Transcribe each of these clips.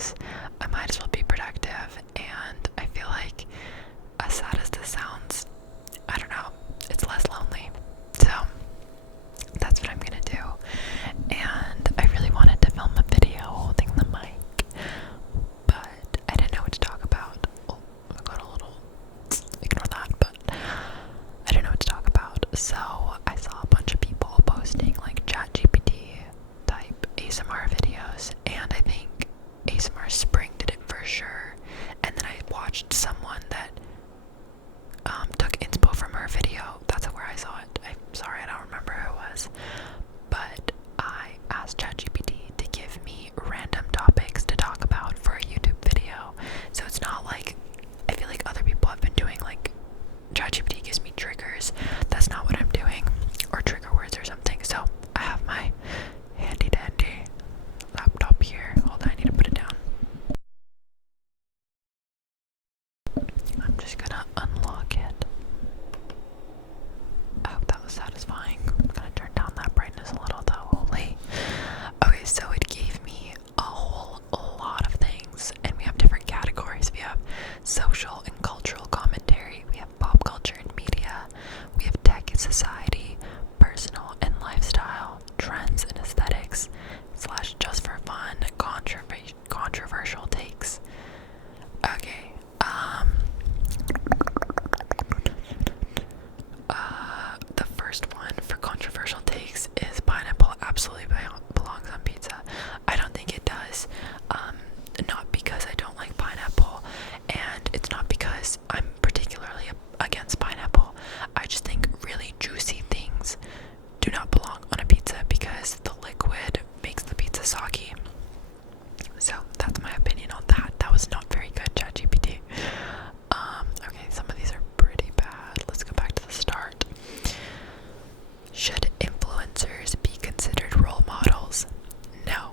videos, I might as well be productive. And I feel like, as sad as this sounds, I don't know, it's less lonely. So that's what I'm gonna do. And I really wanted to film a video holding the mic, but I didn't know what to talk about. Oh, I got a little, ignore that, but I didn't know what to talk about. So I saw a bunch of people posting like ChatGPT type ASMR videos, and I think ASMR Spring did it for sure. And then I watched someone that took inspo from her video. That's where I saw it. I'm sorry, I don't remember who it was. But I asked ChatGPT to give me random topics to talk about for a YouTube video. So it's not like, I feel like other people have been doing like, ChatGPT gives me triggers. That's not what I'm doing. Or trigger words or something. So I have my handy dandy laptop here. Hold on, I need to put it down. I'm just gonna unlock it. I hope that was satisfying. I'm gonna turn down that brightness a little though. Holy. Okay, so it gave me a whole lot of things, and we have different categories. We have social and cultural commentary, we have pop culture and media, we have tech and society, personal and lifestyle, trends and aesthetics, / just for fun, controversial takes. Okay, the first one for controversial takes is pineapple absolutely belongs on pizza. I don't think it does. Not because I don't like pineapple, and it's not because I'm particularly against pineapple. I just think really juicy things do not belong on a pizza because the liquid makes the pizza soggy. So that's my opinion on that. That was not very good, ChatGPT. Okay, some of these are pretty bad. Let's go back to the start. Should influencers be considered role models? No.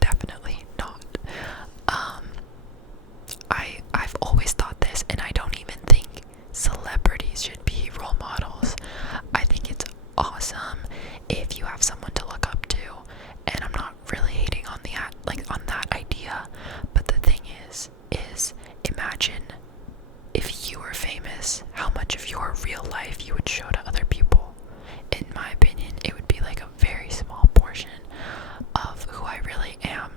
Definitely not. I've always thought this, and I don't even think celebrities should be role models. I think it's awesome if you have someone to look up to, and I'm not really hating on on that idea. But the thing is imagine if you were famous, how much of your real life you would show to other people. In my opinion, it would be like a very small portion of who I really am.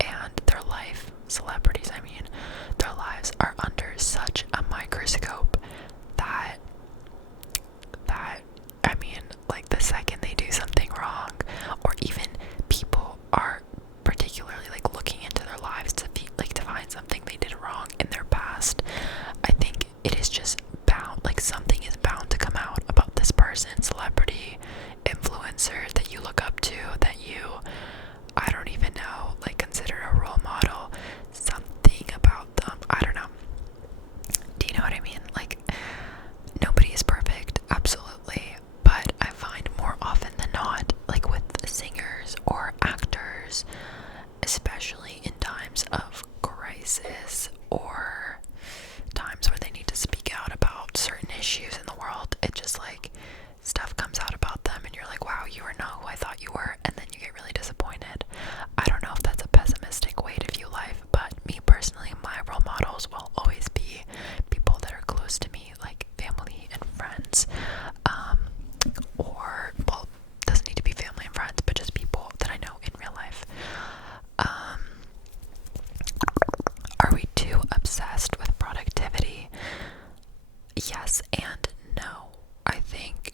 And their life, celebrities, I mean, their lives are under such a microscope that I mean, like the second they do something wrong, or even people are particularly like looking into their lives to find something they did wrong in their past, I think it is just bound, like something is bound to come out about this person, celebrity, influencer that you look up to, that you, I don't even know, like consider a role model. Something about them, I don't know. Do you know what I mean? Like, nobody is perfect, absolutely, but I find more often than not, like with singers or actors, especially in times of crisis or times where they need to speak out about certain issues in the world, it just like stuff comes out about them and you're like, wow, you are not who I thought you were, and then you get really disappointed. I don't know if that's a pessimistic way to view life, but me personally, my role models will always be people that are close to me, like family and friends, or, well, doesn't need to be family and friends, but just people that I know in real life. Are we too obsessed with productivity? Yes and no. I think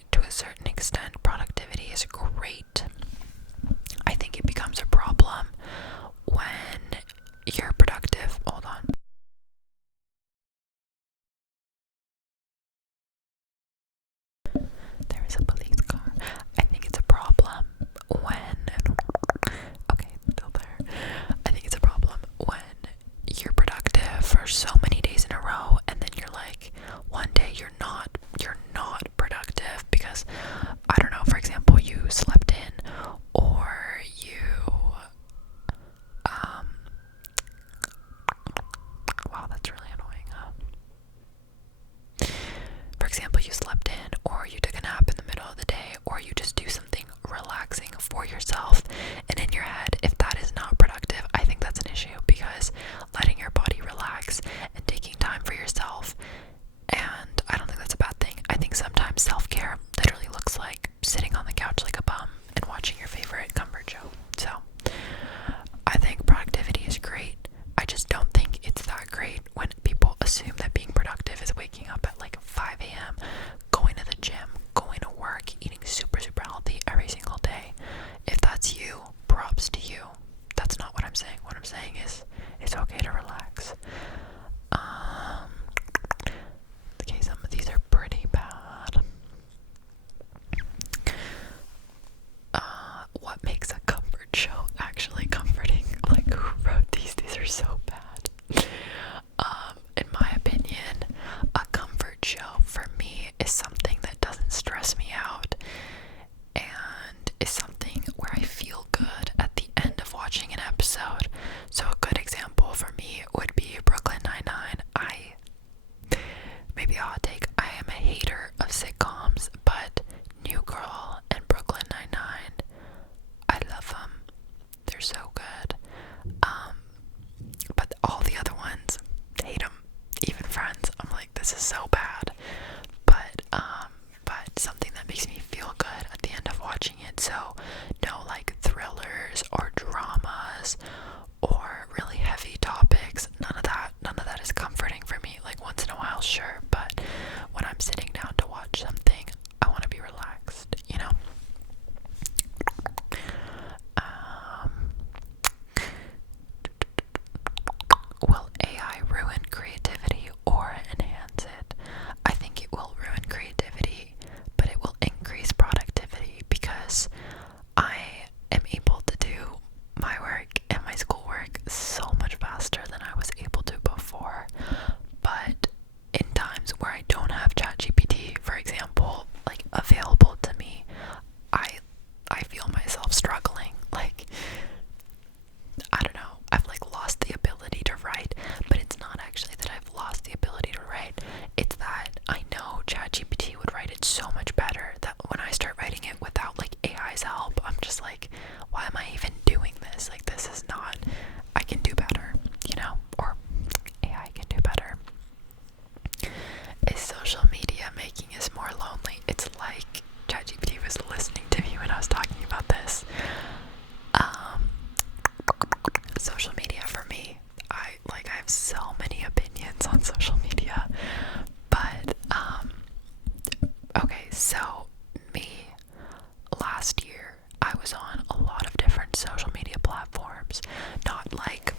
I'm saying. What I'm saying is it's okay to relax. Okay, some of these are pretty bad. What makes a comfort show actually comforting? Like, who wrote these? These are so bad. In my opinion, a comfort show for me is something that doesn't stress me out and is something where I feel good at the end of watching an episode. So a good example for me would be Brooklyn Nine-Nine. Maybe a hot take, I am a hater of sitcoms, but New Girl and Brooklyn Nine-Nine, I love them. They're so good. But all the other ones, hate them. Even Friends, I'm like, this is so bad. But something that makes me feel good at the end of watching it. So no like thrillers or dramas or really heavy topics. None of that is comforting for me. Like once in a while, sure, but when I'm sitting down to watch something, I want to be relaxed, you know? Will AI ruin creativity or enhance it? I think it will ruin creativity, but it will increase productivity because I am able to do my work and my schoolwork so much faster than I was able to before. But in times where I don't have ChatGPT, for example, like available to me, I feel myself struggling. Like, I don't know, I've like lost the ability to write, but it's not actually that I've lost the ability to write. It's that I know ChatGPT would write it so much better that when I start writing it without like AI's help, I'm just like, why am I even doing this? Like, this is not, I can do better, you know, or AI can do better. Is social media making us more lonely? It's like ChatGPT was listening to me when I was talking about this. Social media for me, I have so many opinions on social media, but okay, so me, last year I was on a lot of different social media platforms, not like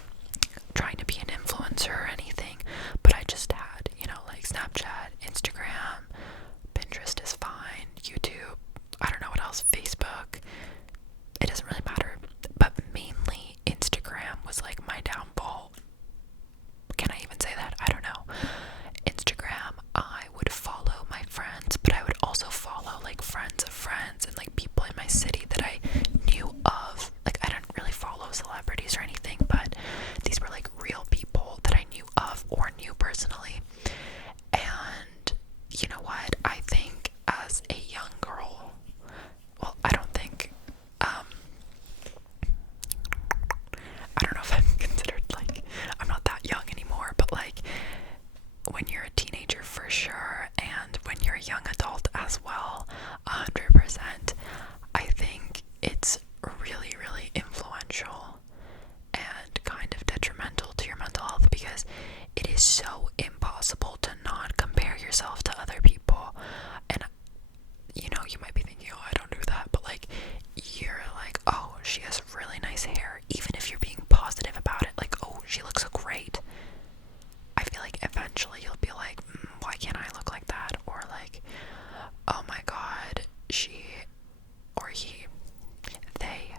trying to be an influencer or anything, but I just had, you know, like Snapchat, Instagram, Pinterest is fine, YouTube, I don't know what else, Facebook, it doesn't really matter, but mainly Instagram was like my downfall. Can I even say that? I don't know. Instagram, I would follow my friends, but I would also follow like friends of friends and like people in my city that I knew of. Like, I didn't really follow celebrities or anything, but these were like real people that I knew of or knew personally. And you know what? I think as a young girl, well, I don't think, I don't know if I'm considered like, I'm not that young anymore, but like when you're a teenager for sure, and when you're a young adult as well, 100%, I think it's really, really influential and kind of detrimental to your mental health because it is so impossible to not compare yourself to other people. And you know, you might be thinking, oh, I don't do that, but like, you're like, oh, she has really nice hair, even if you're being positive about it, like, oh, she looks great. I feel like eventually you'll be like, why can't I look like that? Or like, oh my god, she or he, they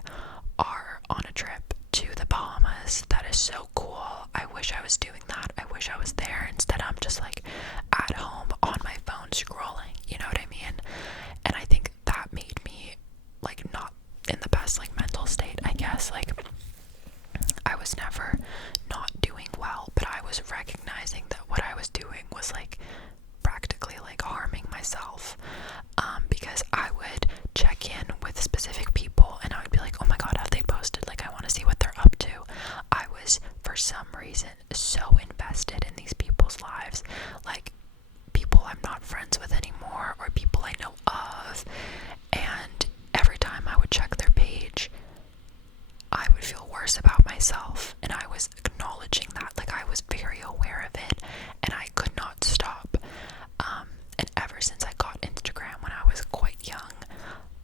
are on a trip to the Bahamas. That is so cool. I wish I was doing that. I wish I was there. Instead, I'm just like at home on my phone scrolling. You know what I mean? And I think that made me like not in the best like mental state, I guess. Like, I was never not doing well, but I was recognizing that what I was doing was like practically like harming myself, because I would check in with specific people and I would be like, oh my god, have they posted? Like, I want to see what they're up to. I was, for some reason, so invested in these people's lives, like people I'm not friends with anymore or people I know of, and every time I would check their page, I would feel worse about myself, and I was acknowledging that, like, I was very aware of it, and I could not stop. And ever since I got Instagram when I was quite young,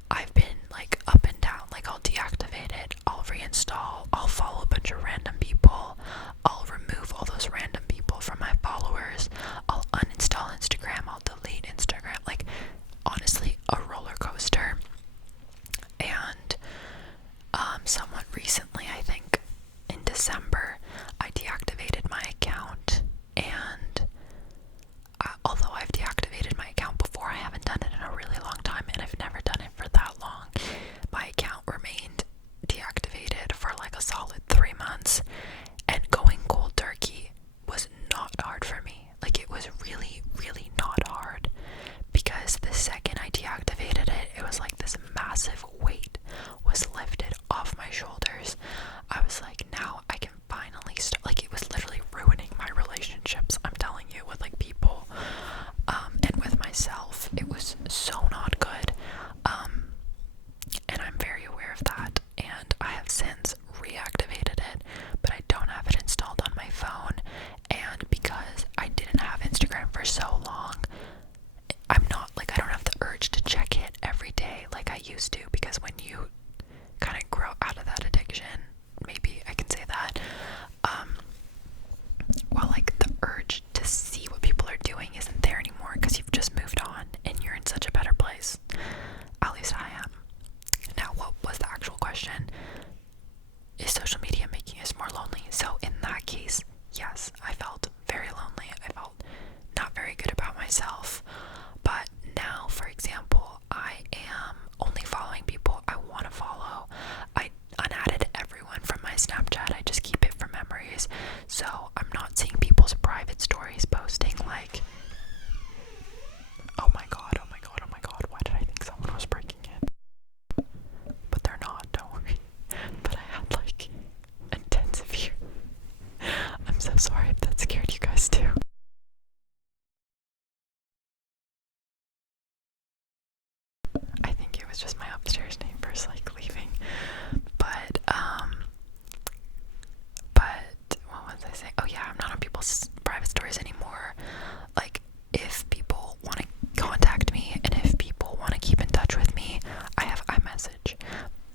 I've been like up and down. Like, I'll deactivate it, I'll reinstall, I'll follow a bunch of So I'm not seeing people's private stories posting like, oh my god, oh my god, oh my god, why did I think someone was breaking in? But they're not, don't worry. But I had like intensive fear. I'm so sorry if that scared you guys too. I think it was just my upstairs neighbors like leaving. But what was I saying? Oh yeah, I'm not on people's private stories anymore. Like, if people want to contact me and if people want to keep in touch with me, I have iMessage.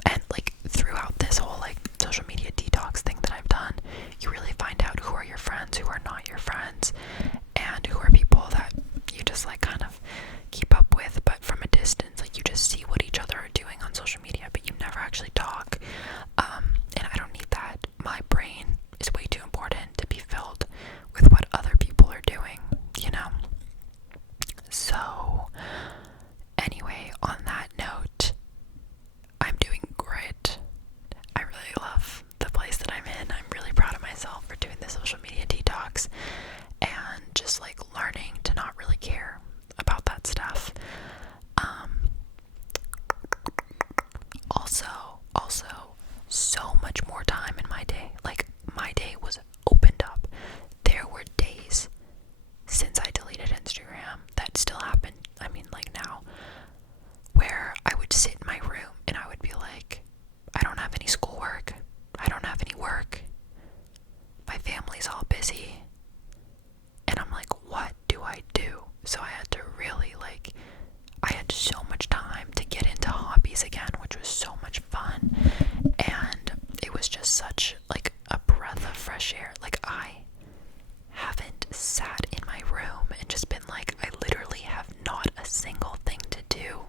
And like throughout this whole like social media detox thing that I've done, you really find out who are your friends, who are not your friends, and who are people that you just like kind of keep up with, but from a distance. Like, you just see what each other are doing on social media, but you never actually talk. And I don't need that. My brain is way too important to be filled with what other people are doing, you know? So, anyway, on that note, I'm doing great. I really love the place that I'm in. I'm really proud of myself for doing the social media detox and just like learning to not really care about that stuff. Also, so much more time in my day. Like, my day was opened up. There were days since I deleted Instagram that still happen, I mean, like now, where I would sit in my room and I would be like, I don't have any schoolwork. I don't have any work. My family's all busy. And I'm like, what do I do? So I had to really like, I had so much time to get into hobbies again, which was so much fun. And it was just such like a breath of fresh air. Like, I haven't sat in my room and just been like, I literally have not a single thing to do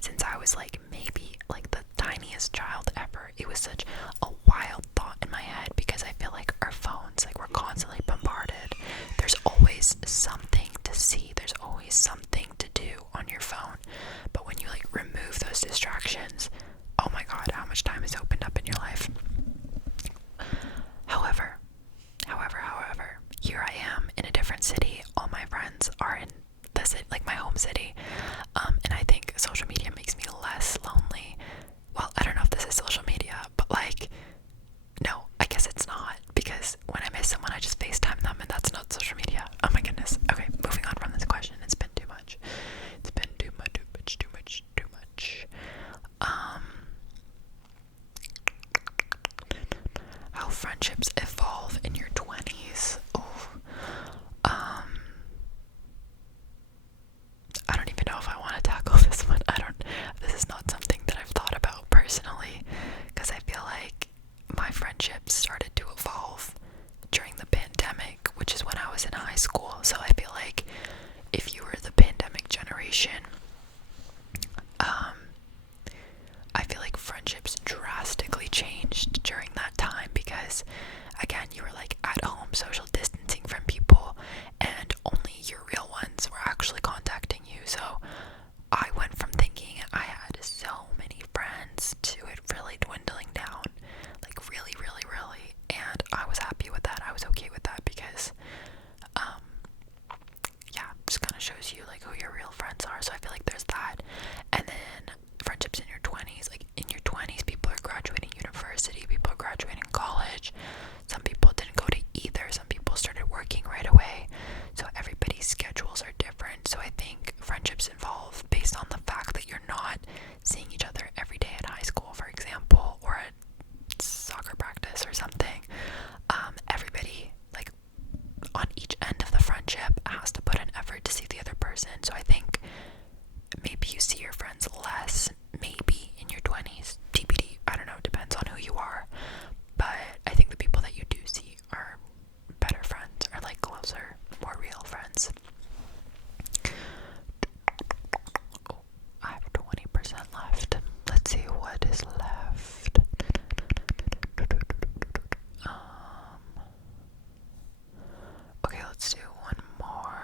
since I was like maybe like the tiniest child ever. It was such a wild thought in my head because I feel like our phones, like, we're constantly bombarded. There's always something to see, there's always something to do on your phone. But when you like remove those distractions, oh my god, how much time is opened up in your life. However, here I am in a different city. All my friends are in the city, like my home city, and I think social media makes me less lonely. Well, I don't know if this is social media, but like, no, I guess it's not, because when I miss someone, I just FaceTime them, and that's not social media. Oh my goodness. Okay, moving on from this question. It's been too much. It's been too much. How friendships evolve in your 20s. Oh, I don't even know if I want to tackle this one. This is not something that I've thought about personally, because I feel like my friendships started to evolve during the pandemic, which is when I was in high school. So I feel like if you were the pandemic generation, I feel like friendships drastically changed during that time because, again, you were like at home social distancing from people, and only your real ones were actually contacting you. So I went from thinking I had so many friends to it really dwindling down, like really, and I was happy with that. I was okay with that because, yeah, just kind of shows you like who your real friends are. So I feel like there's that. And then friendships in your 20s, like in your 20s, people are graduating university, people are graduating college. Some people didn't go to either. Some people started working right away. So everybody's schedules are different. So I think friendships evolve based on the fact that you're not seeing each other every day at high school, for example, or at soccer practice or something. Everybody, like, on each end of the friendship has to put an effort to see the other person. So I think maybe you see your friends less, maybe in your 20s. TBD, I don't know, depends on who you are. But I think the people that you do see are better friends, or like closer, more real friends. Oh, I have 20% left. Let's see what is left. Okay, let's do one more.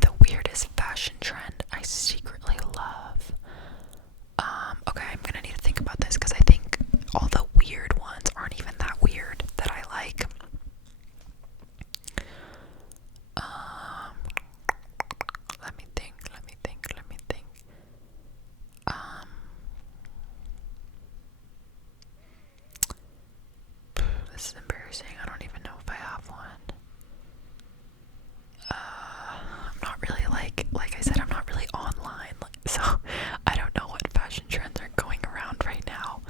The weirdest fashion trend I secretly love. Okay, I'm gonna need to think about this because I think all the weird ones aren't even that weird that I like. this is embarrassing. I don't even know if I have one. I'm not really like I said, I'm not really online, so I don't know what fashion trends are going around right now.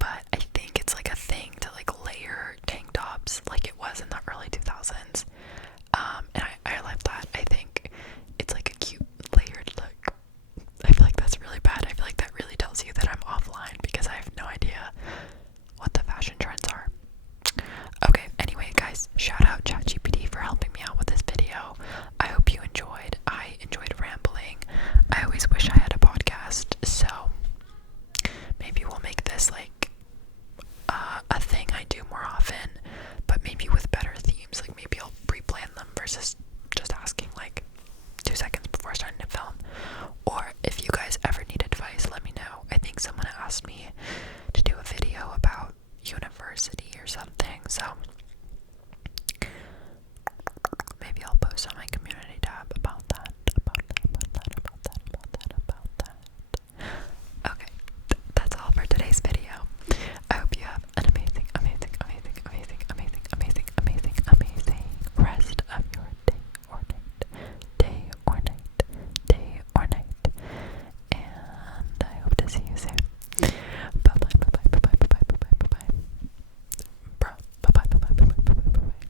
But I think it's like a thing to like layer tank tops like it was in the early 2000s. And I love that. I think it's like a cute layered look. I feel like that's really bad. I feel like that really tells you that I'm offline because I have no idea what the fashion trends are. Okay, anyway guys, shout out ChatGPT for helping me out with this video. I hope you enjoyed. I enjoyed rambling. I always wish I had a podcast, so maybe we'll make this like a thing I do more often, but maybe with better themes. Like maybe I'll pre-plan them versus just asking like 2 seconds before starting to film. Or if you guys ever need advice, let me know. I think someone asked me to do a video about university or something, so